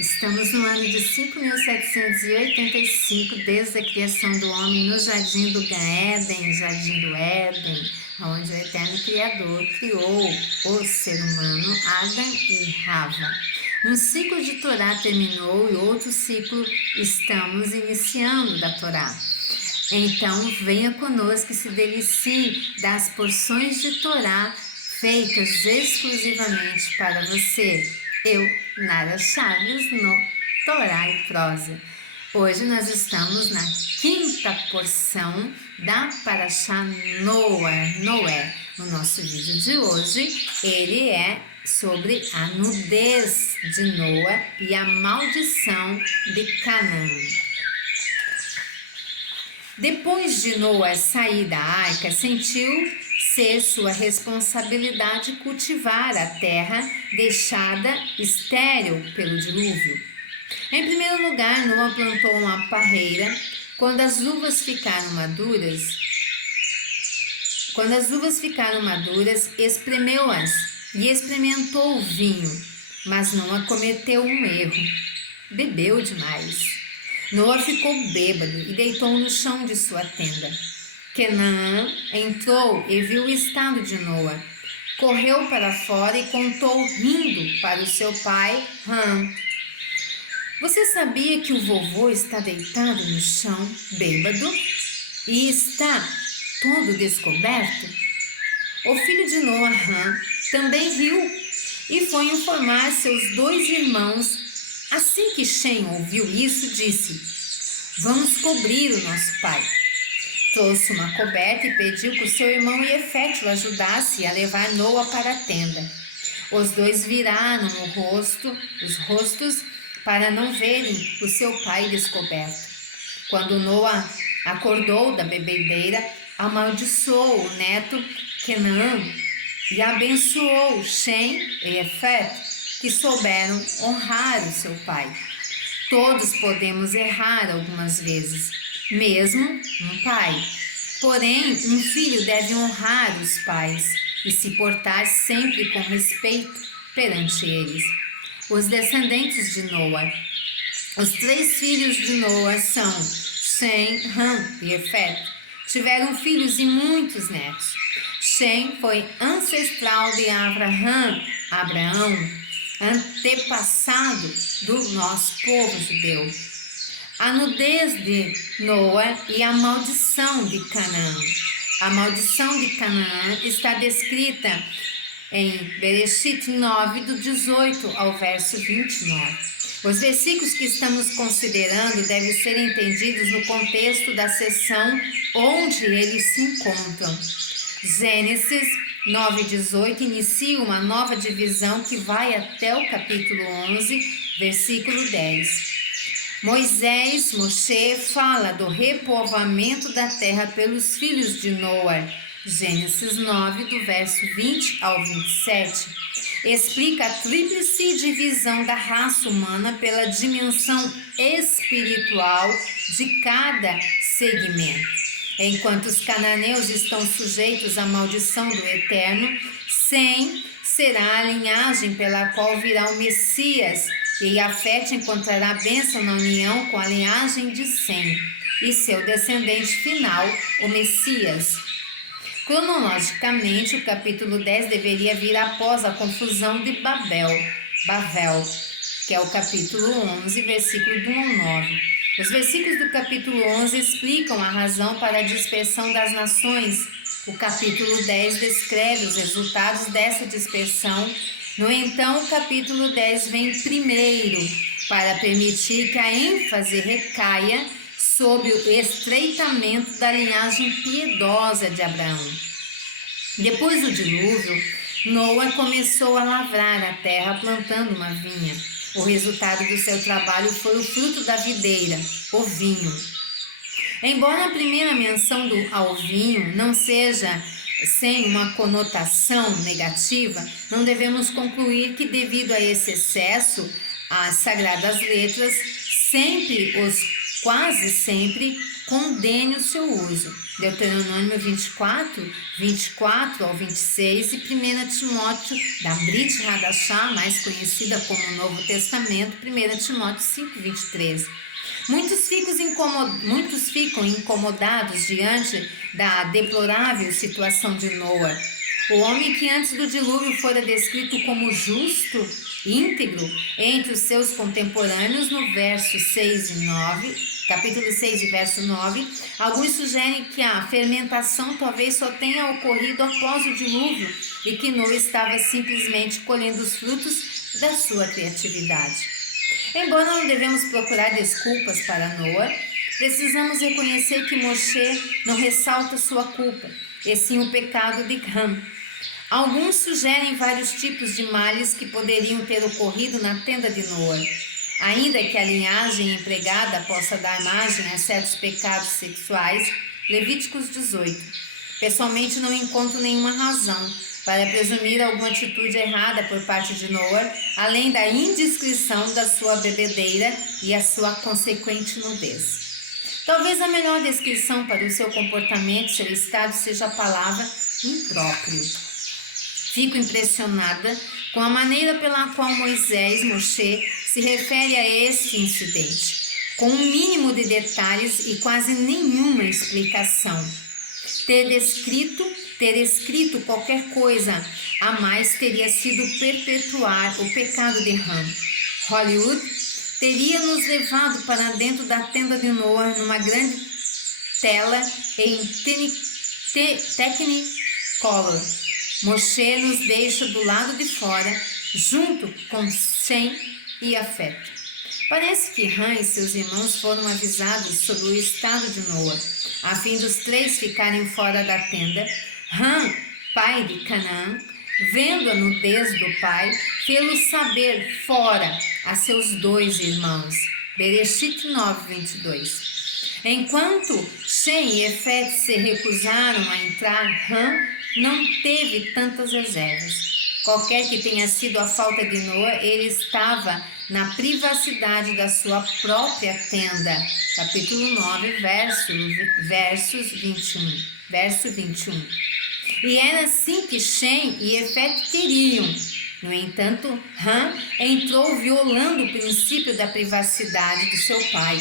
Estamos no ano de 5.785, desde a criação do homem no Jardim do Jardim do Éden, onde o Eterno Criador criou o ser humano, Adão e Rava. Um ciclo de Torá terminou e outro ciclo estamos iniciando da Torá. Então, venha conosco e se delicie das porções de Torá feitas exclusivamente para você. Eu, Nara Chaves, no Torá e Prosa. Hoje nós estamos na quinta porção da Parashá Noé. O nosso vídeo de hoje, ele é sobre a nudez de Noé e a maldição de Canaã. Depois de Noé sair da arca, sentiu ser sua responsabilidade cultivar a terra deixada estéril pelo dilúvio. Em primeiro lugar, Noé plantou uma parreira. Quando as uvas ficaram maduras, espremeu-as e experimentou o vinho, mas Noé cometeu um erro. Bebeu demais. Noé ficou bêbado e deitou no chão de sua tenda. Canaã entrou e viu o estado de Noé. Correu para fora e contou rindo para o seu pai, Ham. Você sabia que o vovô está deitado no chão, bêbado, e está todo descoberto? O filho de Noé, Ham, também riu e foi informar seus dois irmãos. Assim que Shem ouviu isso, disse: vamos cobrir o nosso pai. Trouxe uma coberta e pediu que o seu irmão Iefete o ajudasse a levar Noé para a tenda. Os dois viraram os rostos para não verem o seu pai descoberto. Quando Noé acordou da bebedeira, amaldiçoou o neto Canaã e abençoou Shem e Iefete, que souberam honrar o seu pai. Todos podemos errar algumas vezes, mesmo um pai. Porém, um filho deve honrar os pais e se portar sempre com respeito perante eles. Os descendentes de Noé. Os três filhos de Noé são Shem, Ham e Iefete. Tiveram filhos e muitos netos. Shem foi ancestral de Abraão, antepassado do nosso povo judeu. A nudez de Noé e a maldição de Canaã. A maldição de Canaã está descrita em Bereshit 9, do 18 ao verso 29. Os versículos que estamos considerando devem ser entendidos no contexto da seção onde eles se encontram. Gênesis 9:18 inicia uma nova divisão que vai até o capítulo 11, versículo 10. Moshe fala do repovoamento da terra pelos filhos de Noé. Gênesis 9, do verso 20 ao 27. Explica a tríplice divisão da raça humana pela dimensão espiritual de cada segmento. Enquanto os cananeus estão sujeitos à maldição do Eterno, Sem será a linhagem pela qual virá o Messias, e Iafete encontrará bênção na união com a linhagem de Sem, e seu descendente final, o Messias. Cronologicamente, o capítulo 10 deveria vir após a confusão de Bavel, que é o capítulo 11, versículo do 1 ao 9. Os versículos do capítulo 11 explicam a razão para a dispersão das nações. O capítulo 10 descreve os resultados dessa dispersão. No entanto, o capítulo 10 vem primeiro para permitir que a ênfase recaia sobre o estreitamento da linhagem piedosa de Abraão. Depois do dilúvio, Noé começou a lavrar a terra plantando uma vinha. O resultado do seu trabalho foi o fruto da videira, o vinho. Embora a primeira menção ao vinho não seja sem uma conotação negativa, não devemos concluir que, devido a esse excesso, as sagradas letras sempre os quase sempre condene o seu uso. Deuteronômio 24 ao 26 e 1 Timóteo, da Brit Hadashah, mais conhecida como Novo Testamento, 1 Timóteo 5, 23. Muitos ficam incomodados diante da deplorável situação de Noa. O homem que antes do dilúvio fora descrito como justo, íntegro, entre os seus contemporâneos, no verso 6 e 9, capítulo 6 e verso 9, alguns sugerem que a fermentação talvez só tenha ocorrido após o dilúvio e que Noa estava simplesmente colhendo os frutos da sua criatividade. Embora não devemos procurar desculpas para Noa, precisamos reconhecer que Moshe não ressalta sua culpa, e sim o pecado de Ham. Alguns sugerem vários tipos de males que poderiam ter ocorrido na tenda de Noa. Ainda que a linhagem empregada possa dar margem a certos pecados sexuais, Levíticos 18. Pessoalmente não encontro nenhuma razão para presumir alguma atitude errada por parte de Noa, além da indiscrição da sua bebedeira e a sua consequente nudez. Talvez a melhor descrição para o seu comportamento, seu estado, seja a palavra impróprio. Fico impressionada com a maneira pela qual Moshe se refere a este incidente, com um mínimo de detalhes e quase nenhuma explicação. Ter escrito qualquer coisa a mais teria sido perpetuar o pecado de Ham. Hollywood teria nos levado para dentro da tenda de Noa numa grande tela em Technicolor. Moshe nos deixa do lado de fora, junto com Sem e Afeto. Parece que Ham e seus irmãos foram avisados sobre o estado de Noa, a fim dos três ficarem fora da tenda. Ham, pai de Canaã, vendo a nudez do pai, fê-lo saber fora a seus dois irmãos. Bereshit 9, 22. Enquanto Sem e Efete se recusaram a entrar, Ham não teve tantas reservas. Qualquer que tenha sido a falta de Noa, ele estava na privacidade da sua própria tenda. Capítulo 9, verso 21. E era assim que Sem e Efete queriam. No entanto, Ham entrou violando o princípio da privacidade de seu pai.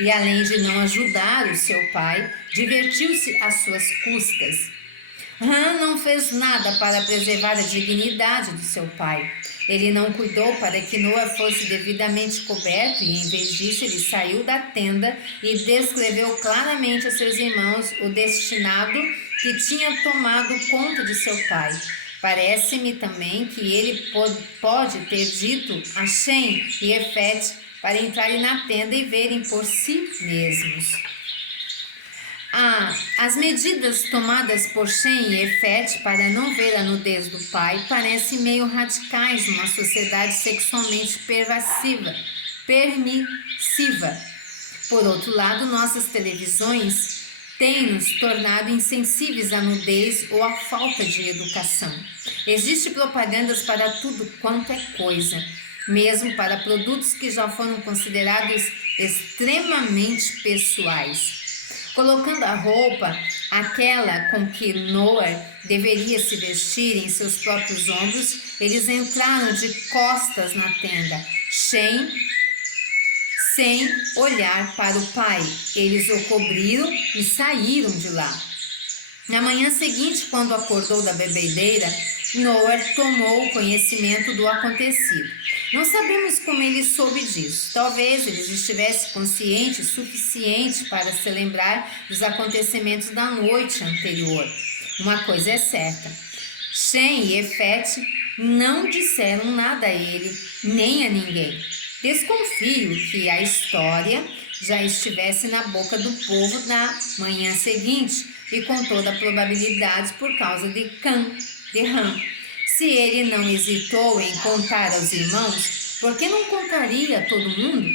E além de não ajudar o seu pai, divertiu-se às suas custas. Ham não fez nada para preservar a dignidade de seu pai. Ele não cuidou para que Noa fosse devidamente coberto e, em vez disso, ele saiu da tenda e descreveu claramente a seus irmãos o destinado que tinha tomado conta de seu pai. Parece-me também que ele pode ter dito a Sem e Efete para entrarem na tenda e verem por si mesmos. As medidas tomadas por Sem e Efete para não ver a nudez do pai parecem meio radicais numa sociedade sexualmente permissiva. Por outro lado, nossas televisões têm nos tornado insensíveis à nudez ou à falta de educação. Existem propagandas para tudo quanto é coisa, mesmo para produtos que já foram considerados extremamente pessoais. Colocando a roupa, aquela com que Noa deveria se vestir, em seus próprios ombros, eles entraram de costas na tenda, sem olhar para o pai. Eles o cobriram e saíram de lá. Na manhã seguinte, quando acordou da bebedeira, Noa tomou conhecimento do acontecido. Não sabemos como ele soube disso. Talvez ele estivesse consciente o suficiente para se lembrar dos acontecimentos da noite anterior. Uma coisa é certa: Sem e Efete não disseram nada a ele, nem a ninguém. Desconfio que a história já estivesse na boca do povo na manhã seguinte, e com toda a probabilidade por causa de Ham. Se ele não hesitou em contar aos irmãos, por que não contaria a todo mundo?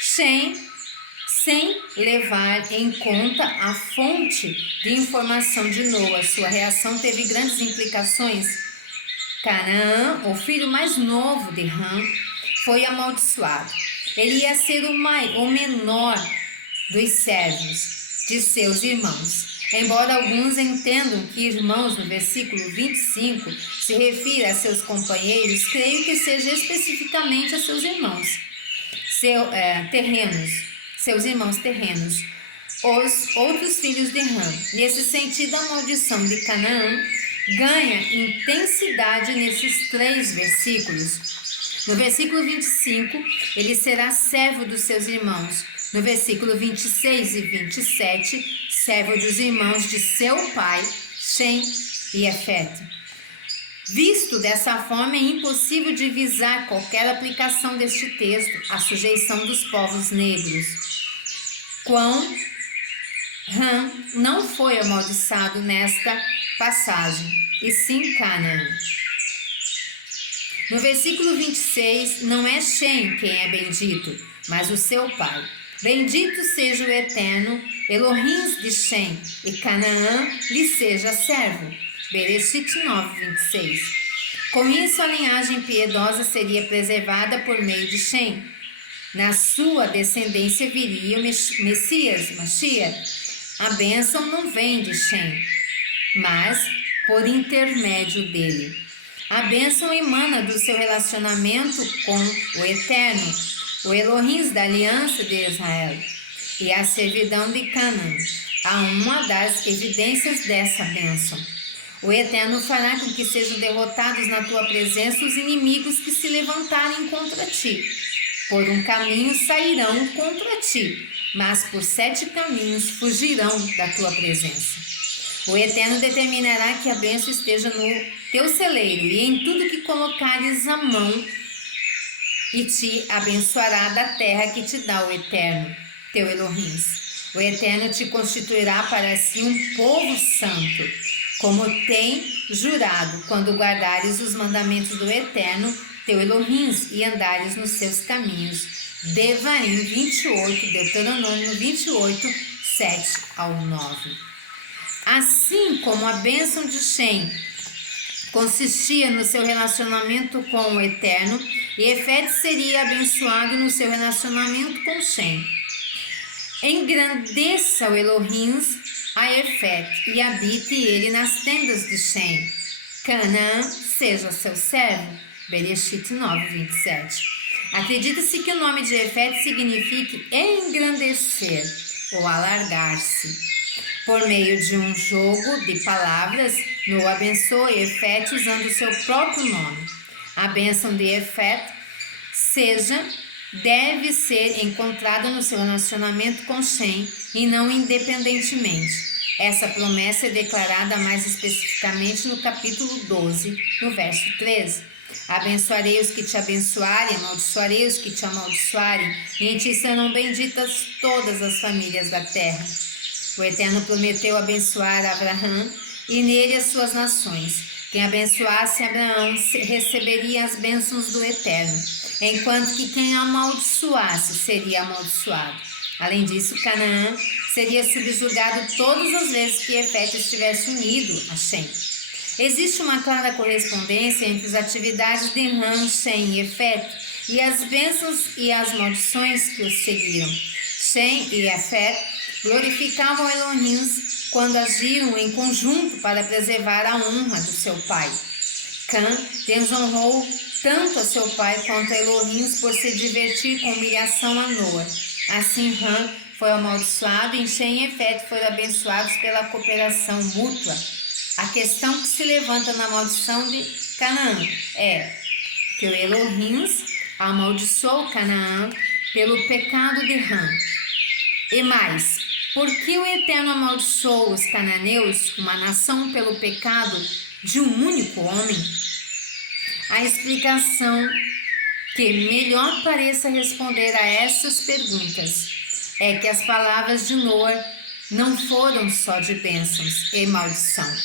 Sem levar em conta a fonte de informação de Noa, sua reação teve grandes implicações. Canaã, o filho mais novo de Ham, foi amaldiçoado. Ele ia ser o menor dos servos de seus irmãos. Embora alguns entendam que irmãos no versículo 25 se refira a seus companheiros, creio que seja especificamente a seus irmãos seus irmãos terrenos, os outros filhos de Ham. Nesse sentido, a maldição de Canaã ganha intensidade nesses 3 versículos. No versículo 25, ele será servo dos seus irmãos. No versículo 26 e 27, servo dos irmãos de seu pai, Shem e Efete. Visto dessa forma, é impossível divisar qualquer aplicação deste texto à sujeição dos povos negros. Ham não foi amaldiçoado nesta passagem, e sim Canaã. No versículo 26, não é Shem quem é bendito, mas o seu pai. Bendito seja o Eterno, Elohim de Shem, e Canaã lhe seja servo. Bereshit 9:26. Com isso, a linhagem piedosa seria preservada por meio de Shem. Na sua descendência viria o Messias, Mashiach. A bênção não vem de Shem, mas por intermédio dele. A bênção emana do seu relacionamento com o Eterno, o Elohim da aliança de Israel, e a servidão de Canaã. Há uma das evidências dessa bênção. O Eterno fará com que sejam derrotados na tua presença os inimigos que se levantarem contra ti. Por um caminho sairão contra ti, mas por 7 caminhos fugirão da tua presença. O Eterno determinará que a bênção esteja no teu celeiro e em tudo que colocares a mão, e te abençoará da terra que te dá o Eterno, teu Elohim. O Eterno te constituirá para si um povo santo, como tem jurado, quando guardares os mandamentos do Eterno, teu Elohim, e andares nos seus caminhos. Devarim 28, Deuteronômio 28, 7 ao 9. Assim como a bênção de Shem consistia no seu relacionamento com o Eterno, e Efete seria abençoado no seu relacionamento com Shem. Engrandeça o Elohim a Efete e habite ele nas tendas de Shem. Canaã seja seu servo. Bereshit 9:27. Acredita-se que o nome de Efete signifique engrandecer ou alargar-se. Por meio de um jogo de palavras, Noa abençoa Efete usando o seu próprio nome. A bênção de Efete deve ser encontrada no seu relacionamento com Shem e não independentemente. Essa promessa é declarada mais especificamente no capítulo 12, no verso 13. Abençoarei os que te abençoarem, amaldiçoarei os que te amaldiçoarem, e em ti serão benditas todas as famílias da terra. O Eterno prometeu abençoar Abraão e nele as suas nações. Quem abençoasse Abraão receberia as bênçãos do Eterno, enquanto que quem amaldiçoasse seria amaldiçoado. Além disso, Canaã seria subjugado todas as vezes que Efete estivesse unido a Shem. Existe uma clara correspondência entre as atividades de Ham, Shem e Efete e as bênçãos e as maldições que os seguiram. Shem e Efete glorificavam Elohim quando agiram em conjunto para preservar a honra do seu pai. Cã desonrou tanto a seu pai quanto a Elohim por se divertir com humilhação a Noa. Assim, Ham foi amaldiçoado e Shem e Efete foram abençoados pela cooperação mútua. A questão que se levanta na maldição de Canaã é que o Elohim amaldiçoou Canaã pelo pecado de Ham. E mais, por que o Eterno amaldiçoou os cananeus, uma nação, pelo pecado de um único homem? A explicação que melhor pareça responder a essas perguntas é que as palavras de Noa não foram só de bênçãos e maldição,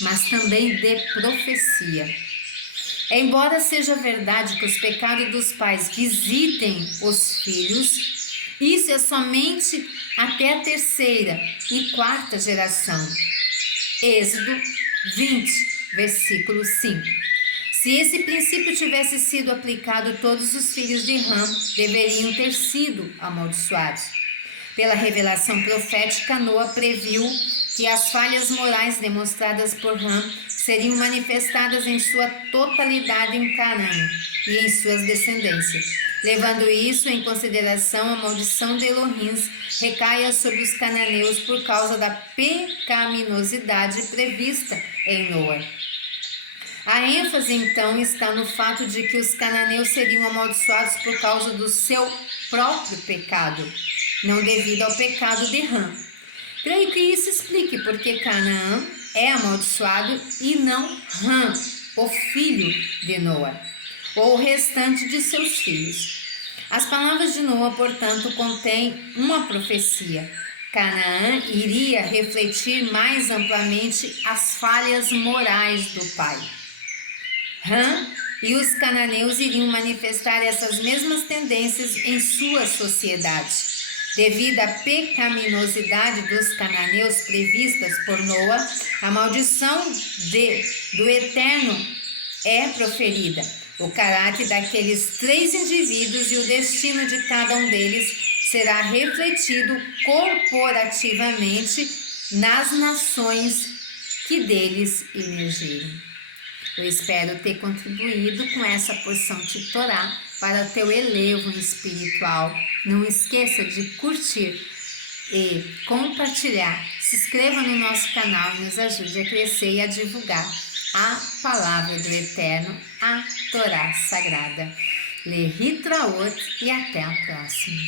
mas também de profecia. Embora seja verdade que os pecados dos pais visitem os filhos, isso é somente até a 3ª e 4ª geração. Êxodo 20, versículo 5. Se esse princípio tivesse sido aplicado, todos os filhos de Ham deveriam ter sido amaldiçoados. Pela revelação profética, Noa previu que as falhas morais demonstradas por Ham seriam manifestadas em sua totalidade em Canaã e em suas descendências. Levando isso em consideração, a maldição de Elohim recaia sobre os cananeus por causa da pecaminosidade prevista em Noa. A ênfase, então, está no fato de que os cananeus seriam amaldiçoados por causa do seu próprio pecado, não devido ao pecado de Ham. Creio que isso explique porque Canaã é amaldiçoado e não Ham, o filho de Noa, ou o restante de seus filhos. As palavras de Noa, portanto, contêm uma profecia. Canaã iria refletir mais amplamente as falhas morais do pai. Ham e os cananeus iriam manifestar essas mesmas tendências em sua sociedade. Devido à pecaminosidade dos cananeus previstas por Noa, a maldição do Eterno é proferida. O caráter daqueles 3 indivíduos e o destino de cada um deles será refletido corporativamente nas nações que deles emergirem. Eu espero ter contribuído com essa porção de Torá para o teu elevo espiritual. Não esqueça de curtir e compartilhar. Se inscreva no nosso canal e nos ajude a crescer e a divulgar a palavra do Eterno, a Torá Sagrada. Lehitraot e até a próxima.